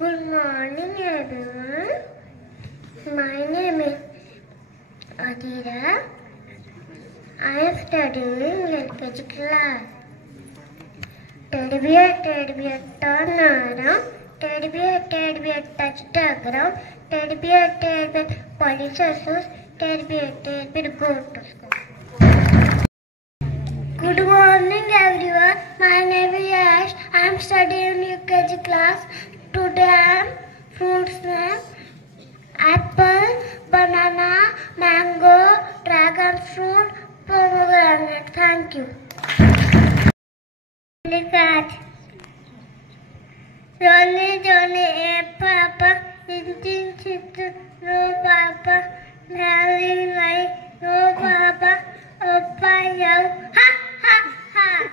Good morning, everyone. My name is Adira. I am studying LKG class. Teddy bear, turn around. Teddy bear, touch the ground. Teddy bear, polish your shoes. Teddy bear, go to school. Good morning, everyone. My name is Yash. I am studying UKG class. Today I am fruits name apple, banana, mango, dragon fruit, pomegranate. Thank you. Cat. Johnny, a papa, eating chicken, no papa, having light, no papa, a pie, ha ha ha.